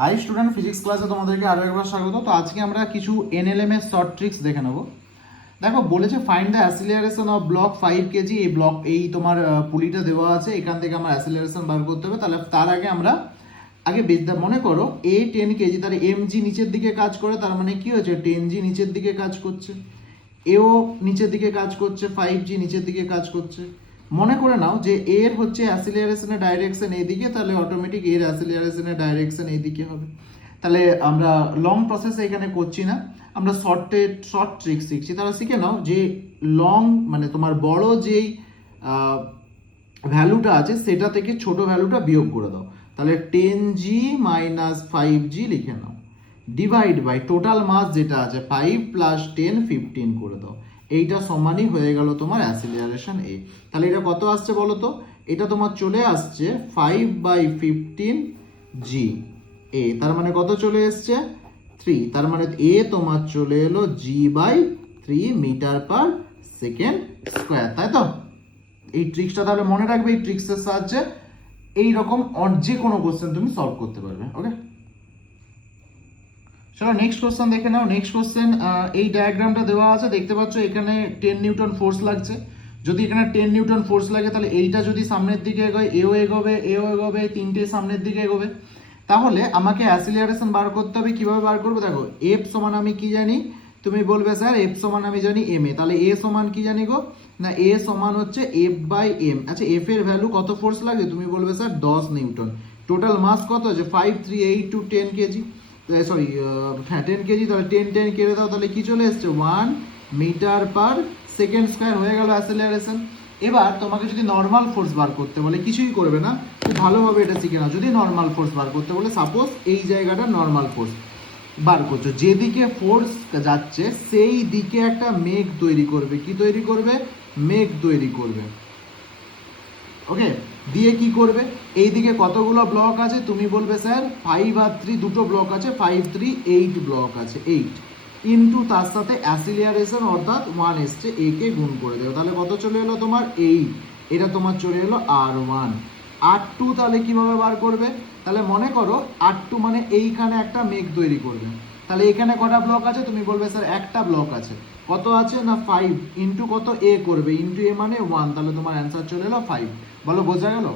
High student, physics ক্লাসে তোমাদেরকে আরও একবার স্বাগত। তো আজকে আমরা কিছু এনএলএম এর শর্ট ট্রিক্স দেখে নেব। দেখো বলেছে find the acceleration of block 5 KG. এই তোমার পুলিটা দেওয়া আছে, এখান থেকে আমার অ্যাসিলারেশন বার করতে হবে। তাহলে তার আগে আমরা মনে করো এ 10 কেজি, তাহলে এম জি নিচের দিকে কাজ করে, তার মানে কি হচ্ছে 10 জি নিচের দিকে কাজ করছে, এও নিচের দিকে কাজ করছে, 5 জি নিচের দিকে কাজ করছে। মনে করে নাও যে এর হচ্ছে অ্যাসিলারেশনের ডাইরেকশন এইদিকে, তাহলে অটোমেটিক এর অ্যাসিলারেশনের ডাইরেকশন এইদিকে হবে। তাহলে আমরা লং প্রসেস এখানে করছি না, আমরা শর্ট ট্রিক শিখছি। তাহলে শিখে নাও যে লং মানে তোমার বড় যেই ভ্যালুটা আছে সেটা থেকে ছোট ভ্যালুটা বিয়োগ করে দাও। তাহলে 10g মাইনাস 5g লিখে নাও, ডিভাইড বাই টোটাল মাস যেটা আছে 5 প্লাস 10 15 করে দাও। এইটা সমানই হয়ে গেল তোমার অ্যাসিলারেশন এ। তাহলে এটা কত আসছে বলো তো? এটা তোমার চলে আসছে 5/15g এ, তার মানে কত চলে এসছে 3। তার মানে এ তোমার চলে এলো g/3 metre per second square, তাই তো? এই ট্রিক্সটা তাহলে মনে রাখবে, এই ট্রিক্সের সাহায্যে এইরকম যে কোনো কোশ্চেন তুমি সলভ করতে পারবে। ওকে, চলো নেক্সট কোশ্চেন দেখে নাও। নেক্সট কোশ্চেন, এই ডায়াগ্রামটা দেওয়া আছে, দেখতে পাচ্ছ এখানে 10 নিউটন ফোর্স লাগছে। যদি এখানে 10 নিউটন ফোর্স লাগে, তাহলে এইটা যদি সামনের দিকে এগোয়, এও এগোবে, তিনটে সামনের দিকে এগোবে। তাহলে আমাকে অ্যাসিলারেশন বার করতে হবে। কিভাবে বার করবো? দেখো এফ সমান আমি কি জানি, তুমি বলবে স্যার এফ সমান আমি জানি এম এ। তাহলে এ সমান কি জানি গো? না, এ সমান হচ্ছে এফ বাই এম। আচ্ছা, এফ এর ভ্যালু কত ফোর্স লাগে? তুমি বলবে স্যার 10 নিউটন। টোটাল মাস কত আছে? 5 3 8 টু 10 কেজি, সরি হ্যাঁ 10 কেজি। তাহলে 10 কেটে দাও, তাহলে কি চলে এসছে 1 মিটার পার সেকেন্ড স্কোয়ার, হয়ে গেল অ্যাসিলারেশন। এবার তোমাকে যদি নর্মাল ফোর্স বার করতে বলে, কিছুই করবে না, খুব ভালোভাবে এটা শিখে নাও। যদি নর্মাল ফোর্স বার করতে বলে, সাপোজ এই জায়গাটা নর্মাল ফোর্স বার করছো, যেদিকে ফোর্স যাচ্ছে সেই দিকে একটা মেঘ তৈরি করবে। কি তৈরি করবে? মেঘ তৈরি করবে। ওকে, দিয়ে কি করবে? এইদিকে কতগুলো ব্লক আছে? তুমি বলবে স্যার 5 আর 3 দুটো ব্লক আছে, 5 3 8 ব্লক আছে, 8 ইন্টু তার সাথে অ্যাসিলারেশন অর্থাৎ 1 এসছে, এ কে গুণ করে দেবে। তাহলে কত চলে এলো তোমার 8, এটা তোমার চলে এলো R1। R2 তাহলে কিভাবে বার করবে? তাহলে মনে করো R2 মানে এইখানে একটা মেঘ তৈরি করবে। তাহলে এখানে কটা ব্লক আছে? তুমি বলবে স্যার একটা ব্লক আছে। কত আছে? না 5 ইন্টু কত? এ করবে, ইন্টু এ মানে 1, তাহলে তোমার অ্যান্সার চলে এলো 5। বলো বোঝা গেল?